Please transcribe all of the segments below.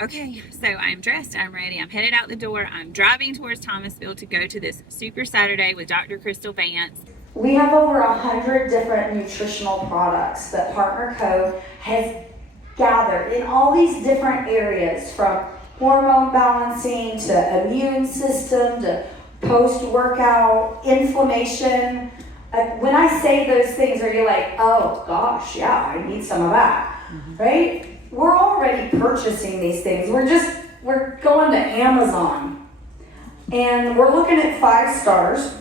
Okay, so I'm dressed, I'm ready, I'm headed out the door, I'm driving towards Thomasville to go to this Super Saturday with Dr. Kristal Vance. We have over 100 different nutritional products that Partner Co. has gathered in all these different areas, from hormone balancing to immune system to post-workout inflammation. When I say those things, are you like, oh gosh, yeah, I need some of that, right? We're already purchasing these things. We're going to Amazon and we're looking at 5 stars,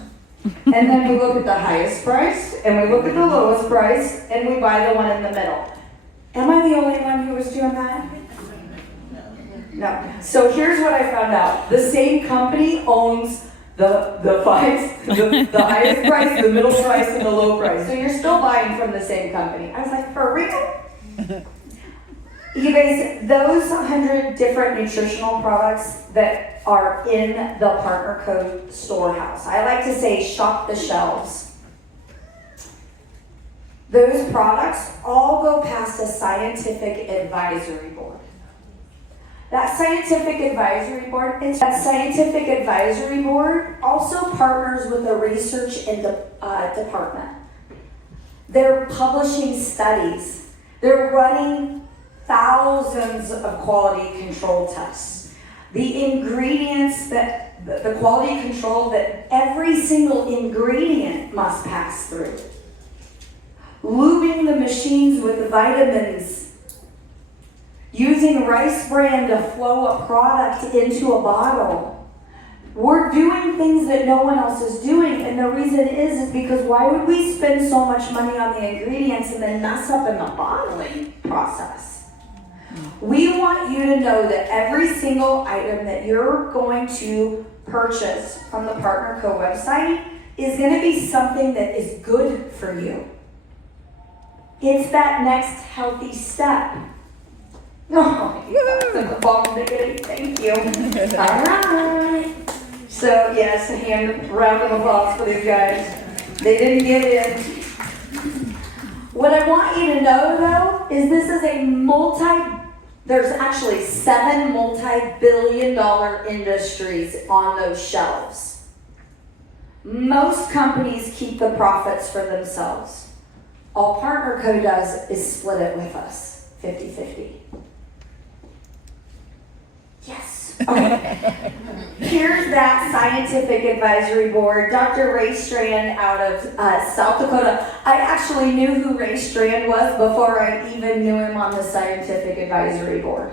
and then we look at the highest price and we look at the lowest price and we buy the one in the middle. Am I the only one who was doing that? No. So here's what I found out. The same company owns the highest price, the middle price, and the low price. So you're still buying from the same company. I was like, for real? You guys, those 100 different nutritional products that are in the Partner Co. storehouse, I like to say shop the shelves. Those products all go past a scientific advisory board. That scientific advisory board also partners with the research and department. They're publishing studies. They're running thousands of quality control tests. The ingredients the quality control that every single ingredient must pass through. Lubing the machines with vitamins. Using Rice Bran to flow a product into a bottle. We're doing things that no one else is doing, and the reason is because why would we spend so much money on the ingredients and then mess up in the bottling process? We want you to know that every single item that you're going to purchase from the Partner Co. website is going to be something that is good for you. It's that next healthy step. Oh, that's a bomb diggity. Thank you. All right. So, yes, a round of applause for these guys. They didn't get in. What I want you to know, though, is this is there's actually 7 multi-billion-dollar industries on those shelves. Most companies keep the profits for themselves. All Partner Co. does is split it with us, 50-50. Yes. Okay. Here's that scientific advisory board. Dr. Ray Strand out of South Dakota. I actually knew who Ray Strand was before I even knew him on the scientific advisory board.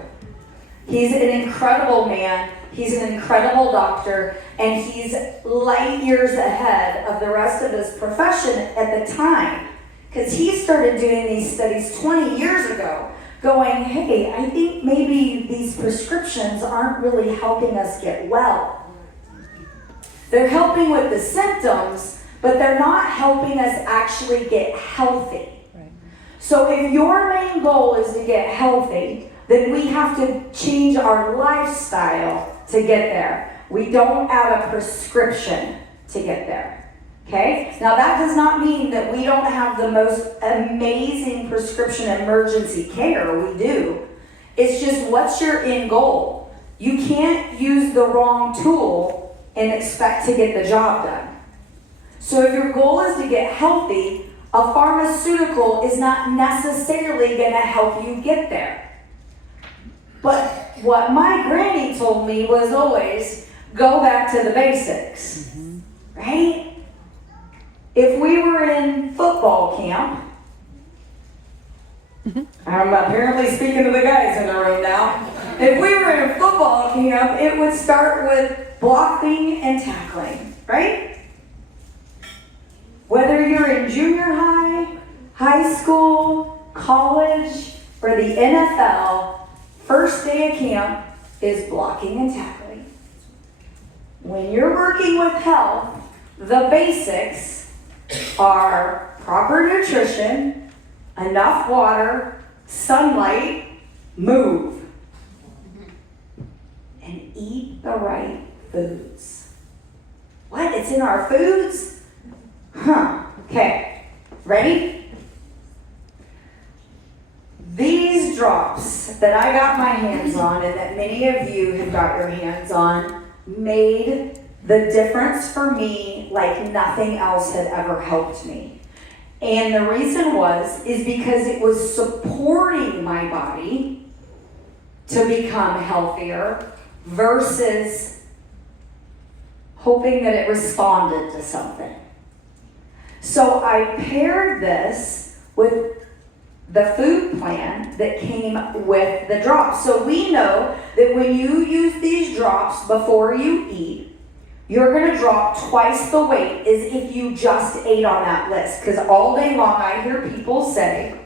He's an incredible man. He's an incredible doctor, and he's light years ahead of the rest of his profession at the time, because he started doing these studies 20 years ago, going, hey, I think maybe these prescriptions aren't really helping us get well. They're helping with the symptoms, but they're not helping us actually get healthy. Right. So if your main goal is to get healthy, then we have to change our lifestyle to get there. We don't add a prescription to get there. Okay? Now that does not mean that we don't have the most amazing prescription emergency care. We do. It's just, what's your end goal? You can't use the wrong tool and expect to get the job done. So if your goal is to get healthy, a pharmaceutical is not necessarily going to help you get there. But what my granny told me was always, go back to the basics. Right? If we were in football camp, I'm apparently speaking to the guys in the room now. If we were in football camp, it would start with blocking and tackling, right? Whether you're in junior high, high school, college, or the NFL, first day of camp is blocking and tackling. When you're working with health, the basics are proper nutrition, enough water, sunlight, move, and eat the right foods. What? It's in our foods? Okay. Ready? These drops that I got my hands on and that many of you have got your hands on made the difference for me like nothing else had ever helped me. And the reason is because it was supporting my body to become healthier versus hoping that it responded to something. So I paired this with the food plan that came with the drops. So we know that when you use these drops before you eat, you're going to drop twice the weight as if you just ate on that list. Because all day long I hear people say,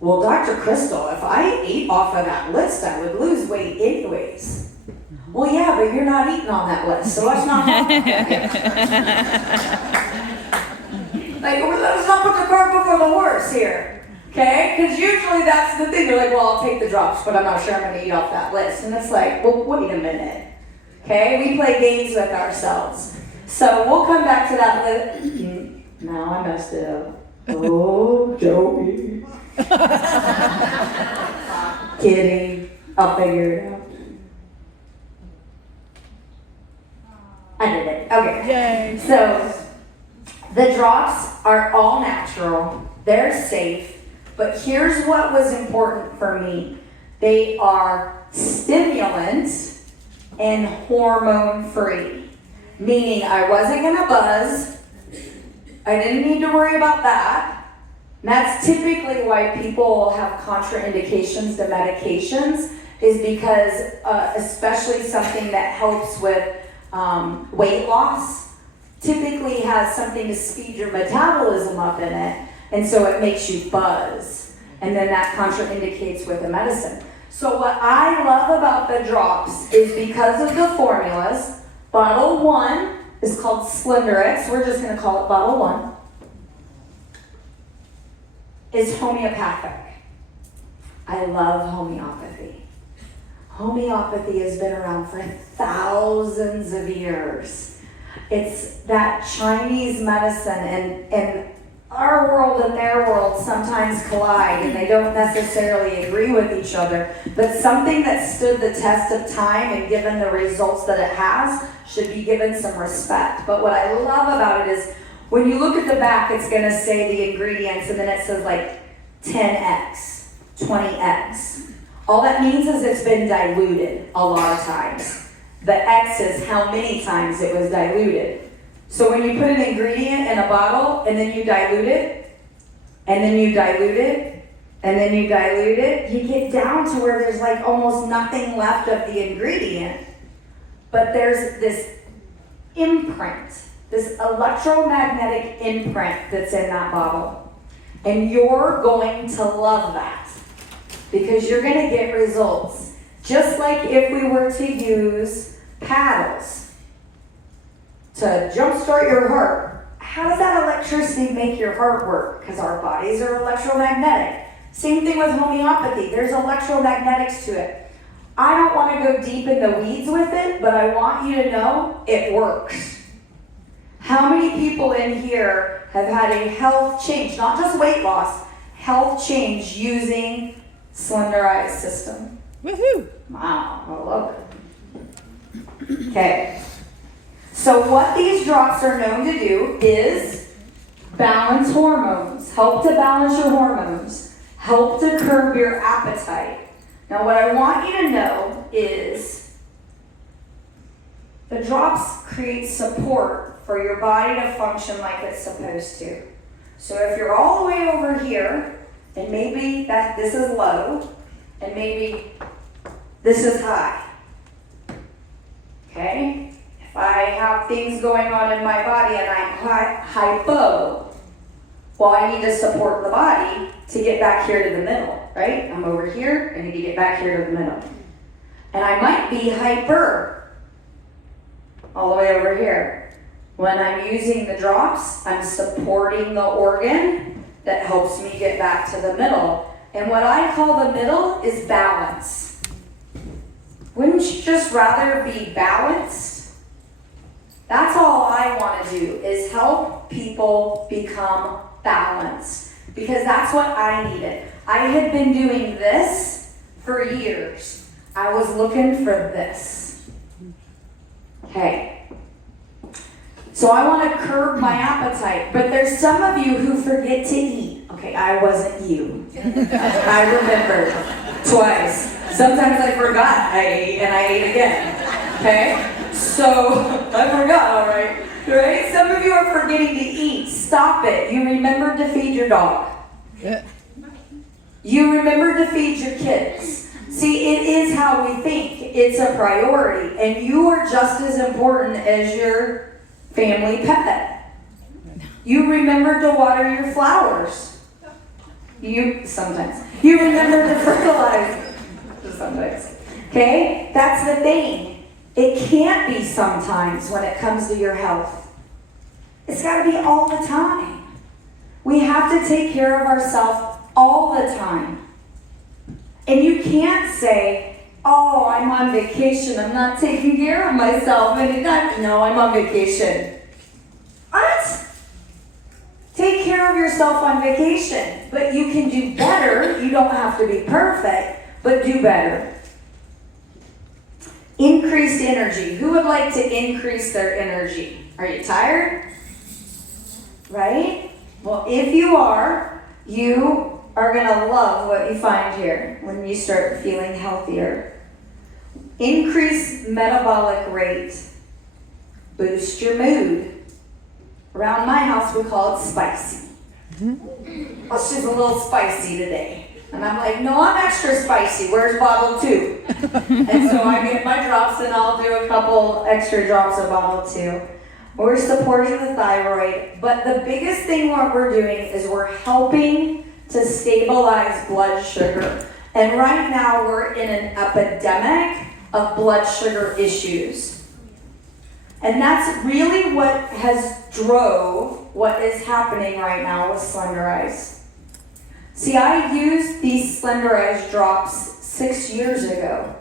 well, Dr. Kristal, if I ate off of that list, I would lose weight anyways. Well, yeah, but you're not eating on that list, so let's not talk about that. Like, let's not put the cart before the horse here, okay? Because usually that's the thing. You're like, well, I'll take the drops, but I'm not sure I'm going to eat off that list. And it's like, well, wait a minute, okay? We play games with ourselves. So we'll come back to that list. Now I messed it up. Oh, Joey. Kidding. I'll figure it out. I did it. Okay. Yay. So the drops are all natural. They're safe. But here's what was important for me. They are stimulant and hormone free. Meaning I wasn't going to buzz. I didn't need to worry about that. And that's typically why people have contraindications to medications, is because especially something that helps with weight loss typically has something to speed your metabolism up in it, and so it makes you buzz, and then that contraindicates with the medicine. So what I love about the drops is because of the formulas. Bottle 1 is called Slenderiiz. We're just going to call it bottle 1. Is homeopathic. I love homeopathy. Homeopathy has been around for thousands of years. It's that Chinese medicine, and our world and their world sometimes collide and they don't necessarily agree with each other, but something that stood the test of time and given the results that it has should be given some respect. But what I love about it is when you look at the back, it's going to say the ingredients, and then it says like 10x, 20x. All that means is it's been diluted a lot of times. The X is how many times it was diluted. So when you put an ingredient in a bottle, and then you dilute it, and then you dilute it, and then you dilute it, you get down to where there's like almost nothing left of the ingredient. But there's this imprint, this electromagnetic imprint that's in that bottle. And you're going to love that because you're going to get results. Just like if we were to use paddles to jumpstart your heart, how does that electricity make your heart work? Because our bodies are electromagnetic. Same thing with homeopathy. There's electromagnetics to it. I don't want to go deep in the weeds with it, but I want you to know it works. How many people in here have had a health change, not just weight loss, health change using Slenderiiz system? Woohoo! Wow, I love it. Okay. So what these drops are known to do is balance hormones, help to balance your hormones, help to curb your appetite. Now what I want you to know is the drops create support for your body to function like it's supposed to. So if you're all the way over here, and maybe that this is low, and maybe this is high, okay? If I have things going on in my body and I'm hypo, well, I need to support the body to get back here to the middle, right? I'm over here, I need to get back here to the middle. And I might be hyper, all the way over here. When I'm using the drops, I'm supporting the organ that helps me get back to the middle. And what I call the middle is balance. Wouldn't you just rather be balanced? That's all I want to do, is help people become balanced. Because that's what I needed. I had been doing this for years. I was looking for this. Okay. So I want to curb my appetite, but there's some of you who forget to eat. Okay, I wasn't you. I remembered twice. Sometimes I forgot I ate and I ate again. Okay? So I forgot, all right? Right? Some of you are forgetting to eat. Stop it. You remembered to feed your dog. You remembered to feed your kids. See, it is how we think. It's a priority. And you are just as important as your family pet. You remembered to water your flowers. Sometimes. You remember to fertilize. Sometimes. Okay? That's the thing. It can't be sometimes when it comes to your health. It's got to be all the time. We have to take care of ourselves all the time. And you can't say, oh, I'm on vacation. I'm not taking care of myself. No, I'm on vacation. What? Take care of yourself on vacation. But you can do better. You don't have to be perfect, but do better. Increased energy. Who would like to increase their energy? Are you tired? Right? Well, if you are, you are going to love what you find here when you start feeling healthier. Increase metabolic rate. Boost your mood. Around my house, we call it spicy. Well, she's a little spicy today. And I'm like, no, I'm extra spicy. Where's bottle 2? And so I get my drops and I'll do a couple extra drops of bottle 2. We're supporting the thyroid. But the biggest thing what we're doing is we're helping to stabilize blood sugar. And right now we're in an epidemic of blood sugar issues. And that's really what has drove what is happening right now with Slenderiiz. See, I used these Slenderiiz drops 6 years ago,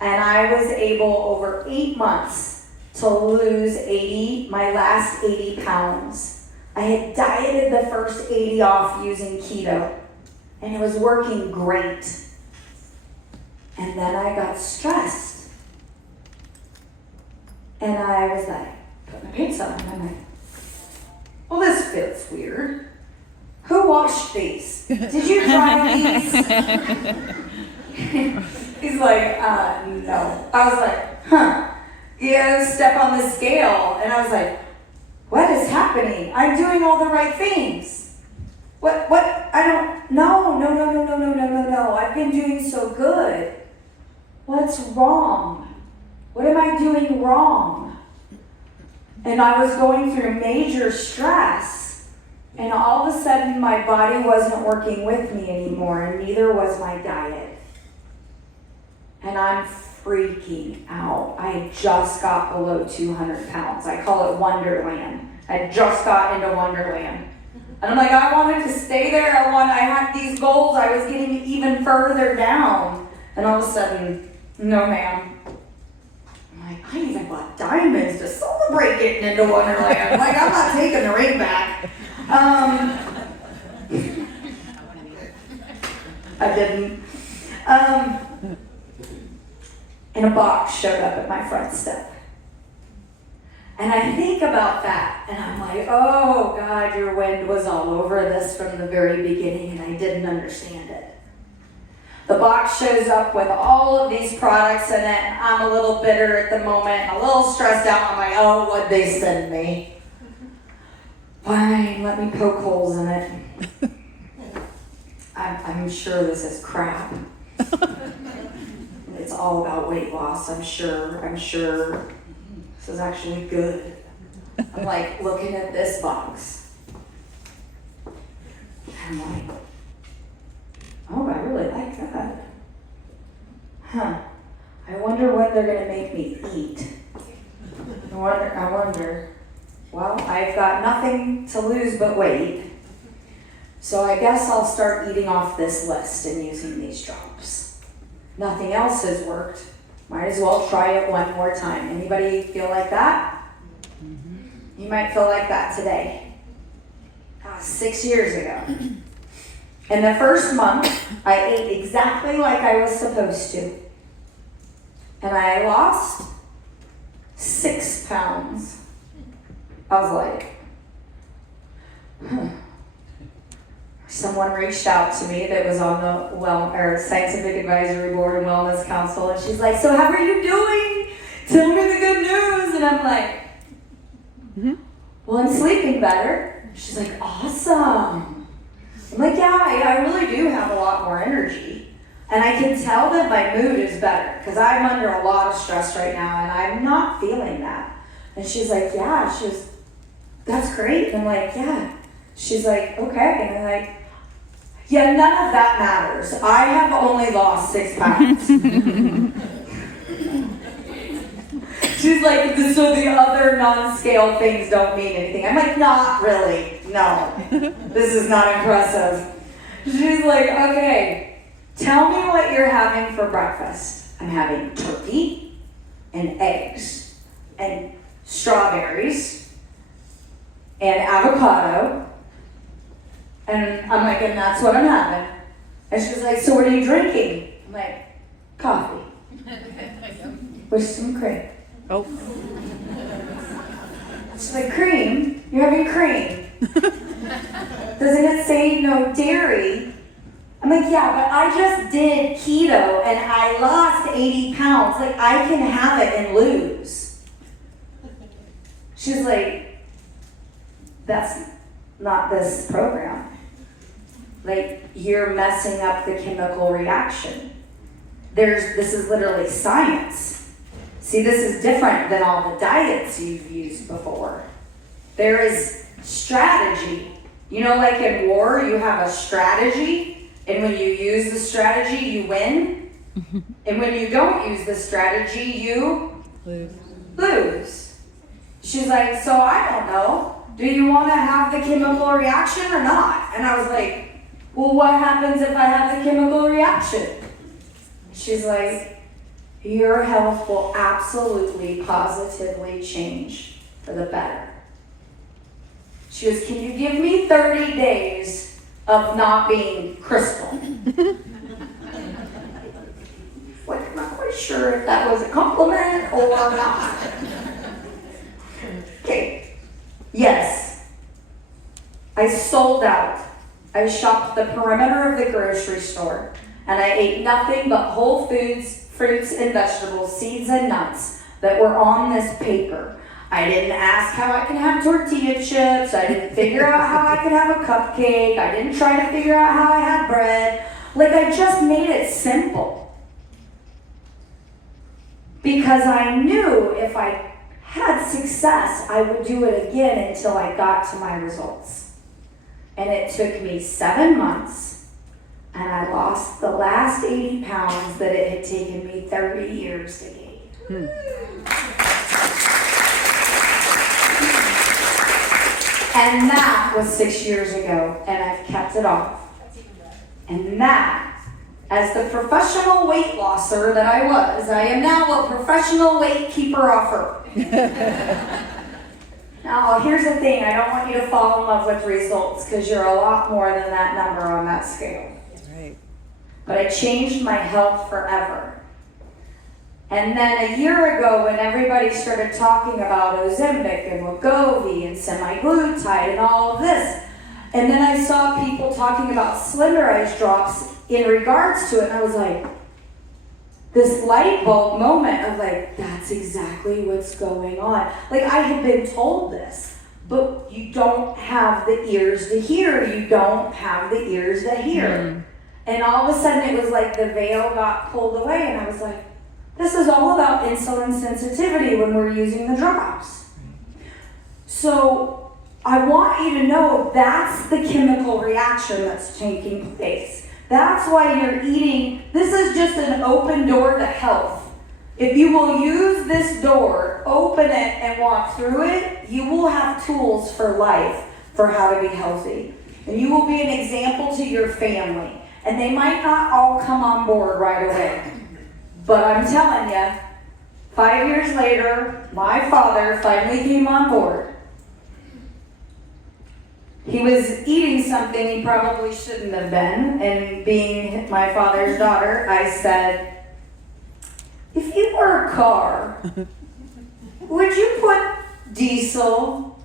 and I was able over 8 months to lose my last 80 pounds. I had dieted the first 80 off using keto, and it was working great. And then I got stressed. And I was like, put my pants on, and I'm like, well, this fits weird. Who washed these? Did you try these? He's like, no. I was like, huh. Step on the scale. And I was like, what is happening? I'm doing all the right things. What? I don't, no. I've been doing so good. What's wrong? What am I doing wrong? And I was going through major stress, and all of a sudden my body wasn't working with me anymore, and neither was my diet. And I'm freaking out. I just got below 200 pounds. I call it Wonderland. I just got into Wonderland. And I'm like, I wanted to stay there. I had these goals. I was getting even further down. And all of a sudden, no ma'am. I even bought diamonds to celebrate getting into Wonderland. Like, I'm not taking the ring back. I didn't. And a box showed up at my front step. And I think about that, and I'm like, oh, God, your wind was all over this from the very beginning, and I didn't understand it. The box shows up with all of these products in it, and I'm a little bitter at the moment, a little stressed out. I'm like, oh, what'd they send me? Fine, let me poke holes in it. I'm sure this is crap. It's all about weight loss, I'm sure. This is actually good. I'm like looking at this box. I'm like, oh, I really like that. Huh. I wonder what they're going to make me eat. I wonder. Well, I've got nothing to lose but weight. So I guess I'll start eating off this list and using these drops. Nothing else has worked. Might as well try it one more time. Anybody feel like that? You might feel like that today. That was 6 years ago. In the first month, I ate exactly like I was supposed to. And I lost 6 pounds. I was like, Someone reached out to me that was on the Scientific Advisory Board and Wellness Council, and she's like, so how are you doing? Tell me the good news. And I'm like, well, I'm sleeping better. She's like, awesome. I'm like, yeah, I really do have a lot more energy. And I can tell that my mood is better because I'm under a lot of stress right now and I'm not feeling that. And she's like, yeah, that's great. And I'm like, yeah. She's like, okay. And I'm like, yeah, none of that matters. I have only lost 6 pounds. She's like, so the other non-scale things don't mean anything. I'm like, not really. No, this is not impressive. She's like, okay, tell me what you're having for breakfast. I'm having turkey and eggs and strawberries and avocado. And I'm like, and that's what I'm having. And she's like, so what are you drinking? I'm like, coffee with some cream. Oh. She's like, cream? You're having cream? Doesn't it say no dairy? I'm like, yeah, but I just did keto and I lost 80 pounds. Like, I can have it and lose. She's like, that's not this program. Like, you're messing up the chemical reaction. This is literally science. See, this is different than all the diets you've used before. There is strategy. You know, like in war, you have a strategy, and when you use the strategy, you win. And when you don't use the strategy, you lose. She's like, so I don't know. Do you want to have the chemical reaction or not? And I was like, well, what happens if I have the chemical reaction? She's like, your health will absolutely, positively change for the better. She goes, can you give me 30 days of not being Kristal? Like, I'm not quite sure if that was a compliment or not. Okay. Yes. I sold out. I shopped the perimeter of the grocery store, and I ate nothing but whole foods, fruits and vegetables, seeds and nuts that were on this paper. I didn't ask how I can have tortilla chips. I didn't figure out how I could have a cupcake. I didn't try to figure out how I had bread. Like, I just made it simple. Because I knew if I had success, I would do it again until I got to my results. And it took me 7 months, and I lost the last 80 pounds that it had taken me 30 years to gain. And that was 6 years ago, and I've kept it off. And that, as the professional weight losser that I was, I am now a professional weight keeper offer. Now, here's the thing. I don't want you to fall in love with results because you're a lot more than that number on that scale. Right. But I changed my health forever. And then a year ago, when everybody started talking about Ozempic and Wegovy and semaglutide and all of this, and then I saw people talking about Slenderiiz drops in regards to it, and I was like, this light bulb moment of like, that's exactly what's going on. Like, I had been told this, but you don't have the ears to hear. You don't have the ears to hear. And all of a sudden it was like the veil got pulled away, and I was like, this is all about insulin sensitivity when we're using the drops. So I want you to know that's the chemical reaction that's taking place. That's why you're eating. This is just an open door to health. If you will use this door, open it and walk through it, you will have tools for life for how to be healthy. And you will be an example to your family. And they might not all come on board right away. But I'm telling you, 5 years later, my father finally came on board. He was eating something he probably shouldn't have been, and being my father's daughter, I said, if you were a car, would you put diesel?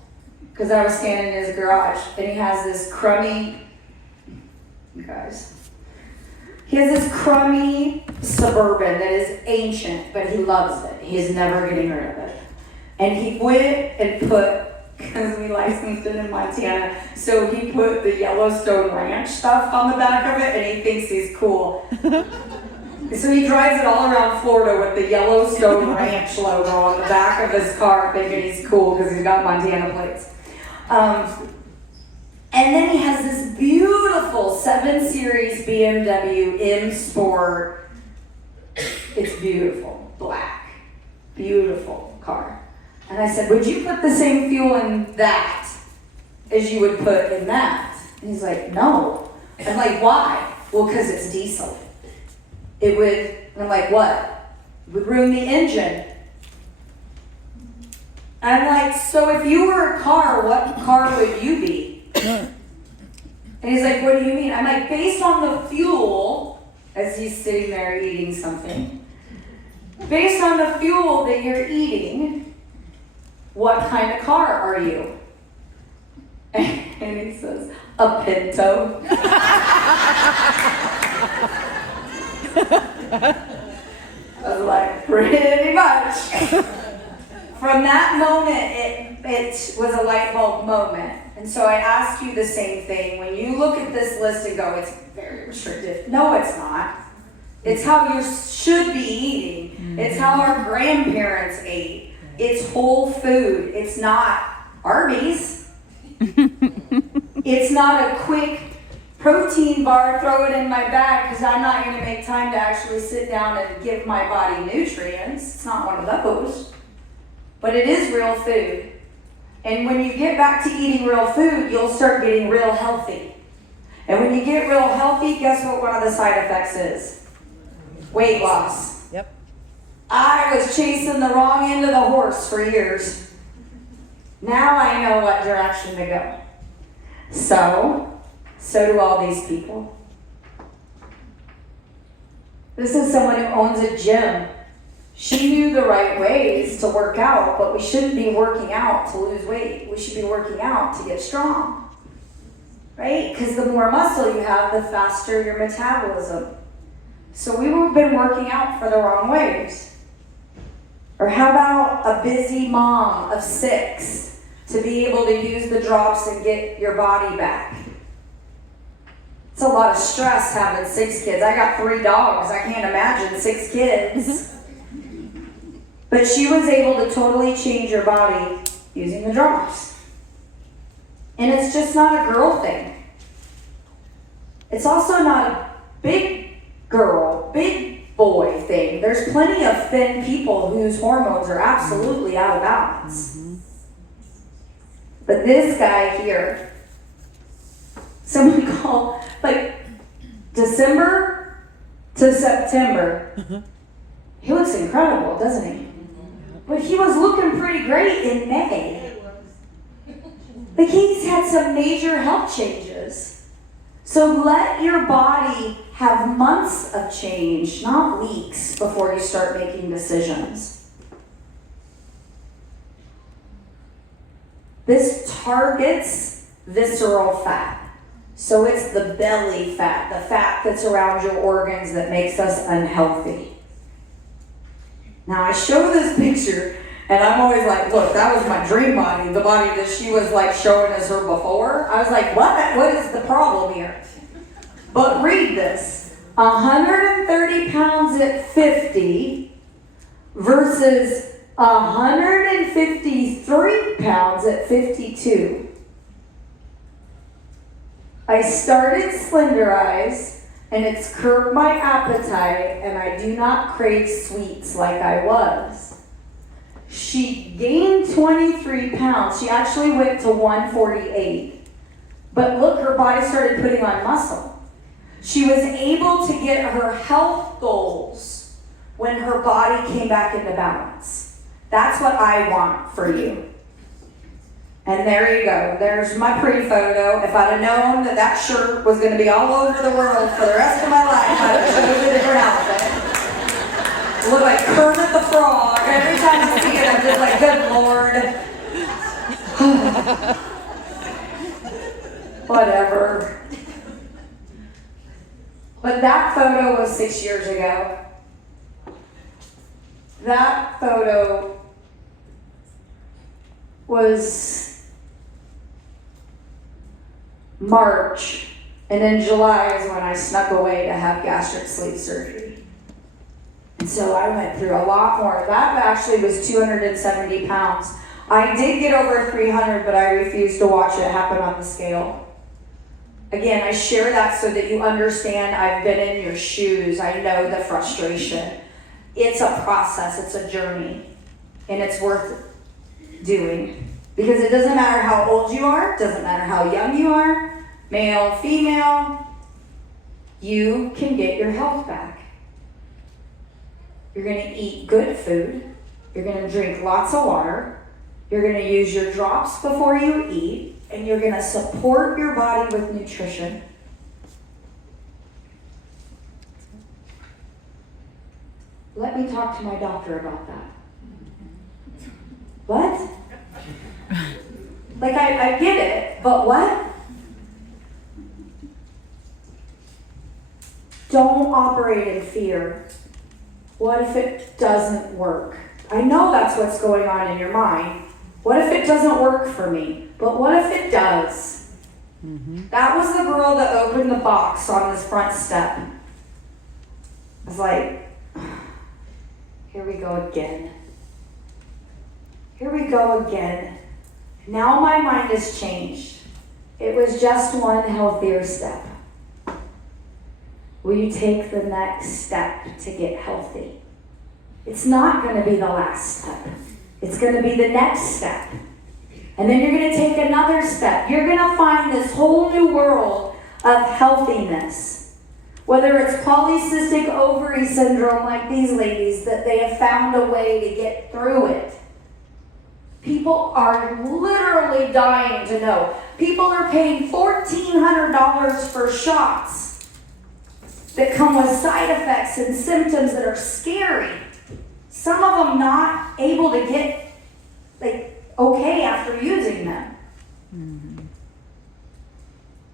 Because I was standing in his garage, and he has this crummy, you guys, he has this crummy Suburban that is ancient, but he loves it. He's never getting rid of it. And he went and put, because we licensed it in Montana, so he put the Yellowstone Ranch stuff on the back of it, and he thinks he's cool. So he drives it all around Florida with the Yellowstone Ranch logo on the back of his car, thinking he's cool because he's got Montana plates. And then he has this beautiful 7 Series BMW M Sport. It's beautiful, black, beautiful car. And I said, would you put the same fuel in that as you would put in that? And he's like, no. I'm like, why? Well, because it's diesel. It would, and I'm like, what? It would ruin the engine. I'm like, so if you were a car, what car would you be? And he's like, what do you mean? I'm like, based on the fuel, as he's sitting there eating something, based on the fuel that you're eating, what kind of car are you? And he says, a Pinto. I was like, pretty much. From that moment, it was a light bulb moment. And so I ask you the same thing. When you look at this list and go, it's very restrictive. No, it's not. It's how you should be eating. Mm-hmm. It's how our grandparents ate. It's whole food. It's not Arby's. It's not a quick protein bar, throw it in my bag because I'm not going to make time to actually sit down and give my body nutrients. It's not one of those. But it is real food. And when you get back to eating real food, you'll start getting real healthy. And when you get real healthy, guess what one of the side effects is? Weight loss. Yep. I was chasing the wrong end of the horse for years. Now I know what direction to go. So do all these people. This is someone who owns a gym. She knew the right ways to work out, but we shouldn't be working out to lose weight. We should be working out to get strong, right? Because the more muscle you have, the faster your metabolism. So we've been working out for the wrong ways. Or how about a busy mom of 6 to be able to use the drops and get your body back? It's a lot of stress having 6 kids. I got 3 dogs. I can't imagine 6 kids. But she was able to totally change her body using the drops. And it's just not a girl thing. It's also not a big girl, big boy thing. There's plenty of thin people whose hormones are absolutely out of balance. Mm-hmm. But this guy here, someone called, like, December to September, he looks incredible, doesn't he? But he was looking pretty great in May. Like, he's had some major health changes. So let your body have months of change, not weeks, before you start making decisions. This targets visceral fat. So it's the belly fat, the fat that's around your organs that makes us unhealthy. Now, I show this picture, and I'm always like, look, that was my dream body, the body that she was like showing us her before. I was like, what is the problem here? But read this. 130 pounds at 50 versus 153 pounds at 52. I started Slenderiiz, and it's curbed my appetite, and I do not crave sweets like I was. She gained 23 pounds. She actually went to 148. But look, her body started putting on muscle. She was able to get her health goals when her body came back into balance. That's what I want for you. And there you go. There's my pre-photo. If I'd have known that that shirt was going to be all over the world for the rest of my life, I'd have chosen a different outfit. I look like Kermit the Frog. Every time I see it, I'm just like, good Lord. Whatever. But that photo was 6 years ago. That photo was March, and in July is when I snuck away to have gastric sleeve surgery. And so I went through a lot more. That actually was 270 pounds. I did get over 300, but I refused to watch it happen on the scale. Again, I share that so that you understand I've been in your shoes. I know the frustration. It's a process, it's a journey, and it's worth doing. Because it doesn't matter how old you are, it doesn't matter how young you are, male, female, you can get your health back. You're going to eat good food, you're going to drink lots of water, you're going to use your drops before you eat, and you're going to support your body with nutrition. Let me talk to my doctor about that. What? Like, I get it, but what? Don't operate in fear. What if it doesn't work? I know that's what's going on in your mind. What if it doesn't work for me? But what if it does? That was the girl that opened the box on this front step. I was like, here we go again. Here we go again. Now my mind has changed. It was just one healthier step. Will you take the next step to get healthy? It's not going to be the last step. It's going to be the next step. And then you're going to take another step. You're going to find this whole new world of healthiness. Whether it's polycystic ovary syndrome like these ladies, that they have found a way to get through it. People are literally dying to know. People are paying $1,400 for shots that come with side effects and symptoms that are scary. Some of them not able to get okay after using them.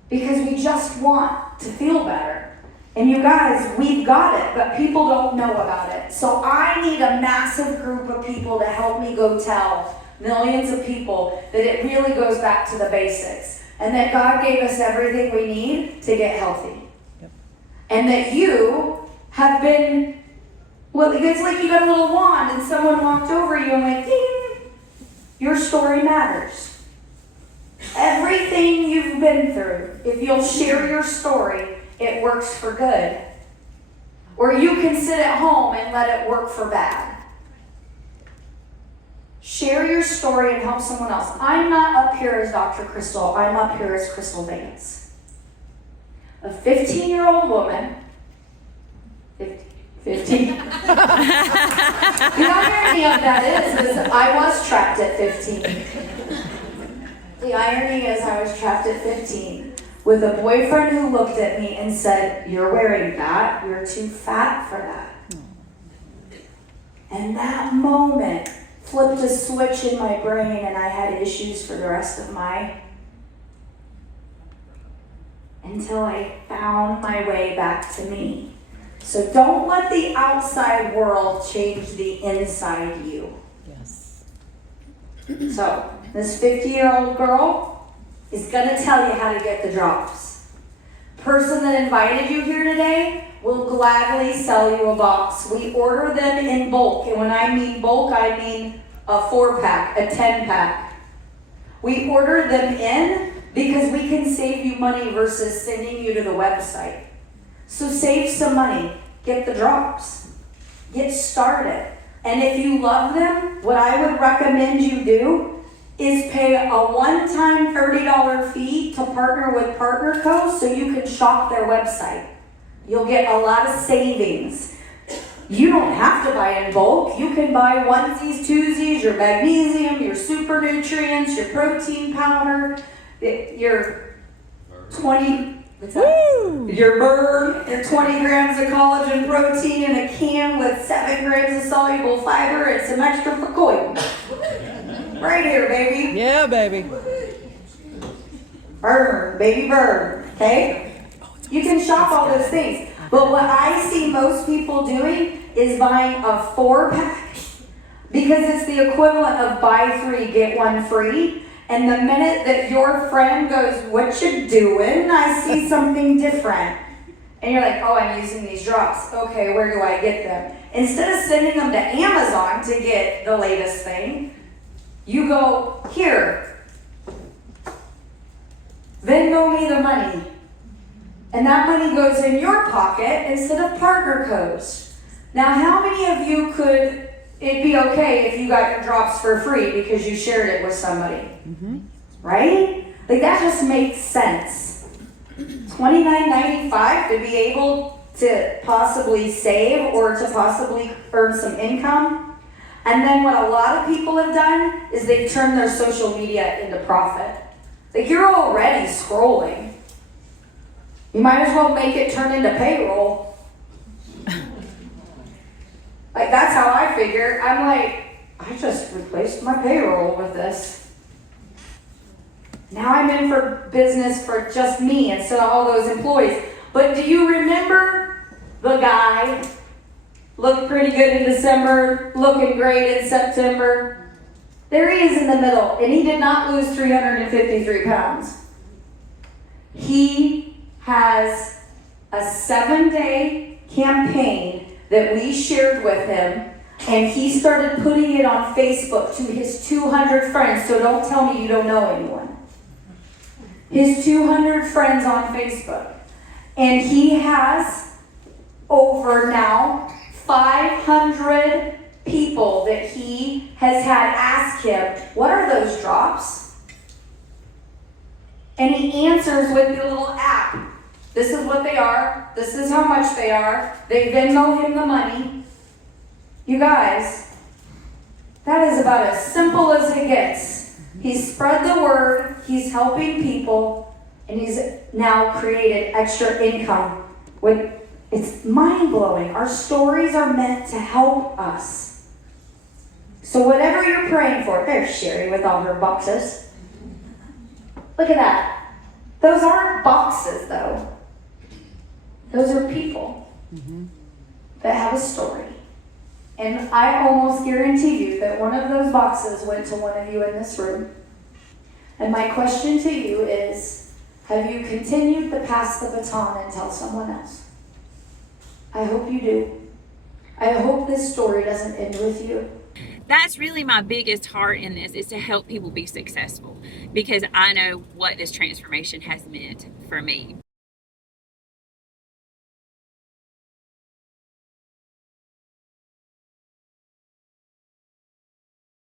Because we just want to feel better. And you guys, we've got it, but people don't know about it. So I need a massive group of people to help me go tell millions of people that it really goes back to the basics. And that God gave us everything we need to get healthy. Yep. And that you have been, well, it's like you got a little wand and someone walked over you and went, ding, your story matters. Everything you've been through, if you'll share your story, it works for good. Or you can sit at home and let it work for bad. Share your story and help someone else. I'm not up here as Dr. Kristal. I'm up here as Kristal Vance. A 15-year-old woman. 15. The irony of that is I was trapped at 15. The irony is I was trapped at 15 with a boyfriend who looked at me and said, "You're wearing that. You're too fat for that." And that moment flipped a switch in my brain, and I had issues for the rest of until I found my way back to me. So don't let the outside world change the inside you. Yes. So this 50-year-old girl is going to tell you how to get the drops. Person that invited you here today will gladly sell you a box. We order them in bulk, and when I mean bulk, I mean a 4-pack, a 10-pack. We order them in because we can save you money versus sending you to the website. So save some money, get the drops, get started. And if you love them, what I would recommend you do is pay a one-time $30 fee to partner with Partner Co. so you can shop their website. You'll get a lot of savings. You don't have to buy in bulk. You can buy onesies, twosies, your magnesium, your super nutrients, your protein powder, your 20, what's that? Your burn, your 20 grams of collagen protein in a can with 7 grams of soluble fiber and some extra for coin. Right here, baby. Yeah, baby. Burn, baby, burn. Okay? You can shop all those things. But what I see most people doing is buying a 4-pack because it's the equivalent of buy 3, get 1 free. And the minute that your friend goes, what you doing? I see something different. And you're like, oh, I'm using these drops. Okay, where do I get them? Instead of sending them to Amazon to get the latest thing, you go, here, Venmo me the money. And that money goes in your pocket instead of partner codes. Now, how many of you could it be okay if you got your drops for free because you shared it with somebody? Mm-hmm. Right? Like, that just makes sense. $29.95 to be able to possibly save or to possibly earn some income. And then what a lot of people have done is they've turned their social media into profit. Like, you're already scrolling. You might as well make it turn into payroll. Like, that's how I figure. I'm like, I just replaced my payroll with this. Now I'm in for business for just me instead of all those employees. But do you remember the guy looked pretty good in December, looking great in September? There he is in the middle, and he did not lose 353 pounds. He has a 7-day campaign that we shared with him, and he started putting it on Facebook to his 200 friends, so don't tell me you don't know anyone. His 200 friends on Facebook. And he has over now 500 people that he has had ask him, what are those drops? And he answers with the little app. This is what they are. This is how much they are. They Venmo him the money. You guys, that is about as simple as it gets. He's spread the word, he's helping people, and he's now created extra income. It's mind-blowing. Our stories are meant to help us. So whatever you're praying for, there's Sherry with all her boxes. Look at that. Those aren't boxes, though. Those are people that have a story. And I almost guarantee you that one of those boxes went to one of you in this room. And my question to you is, have you continued to pass the baton and tell someone else? I hope you do. I hope this story doesn't end with you. That's really my biggest heart in this, is to help people be successful, because I know what this transformation has meant for me.